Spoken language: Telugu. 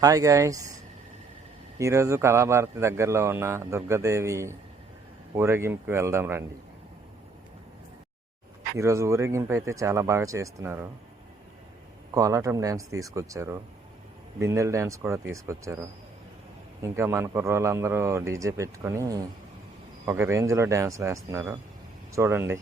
హాయ్ గైస్ ఈరోజు కళాభారతి దగ్గరలో ఉన్న దుర్గాదేవి ఊరేగింపుకి వెళ్దాం రండి. ఈరోజు ఊరేగింపు అయితే చాలా బాగా చేస్తున్నారు. కోలాటం డ్యాన్స్ తీసుకొచ్చారు. బిందెల డ్యాన్స్ కూడా తీసుకొచ్చారు. ఇంకా మన కుర్రోళ్ళందరూ డీజే పెట్టుకొని ఒక రేంజ్లో డ్యాన్స్ వేస్తున్నారు. చూడండి.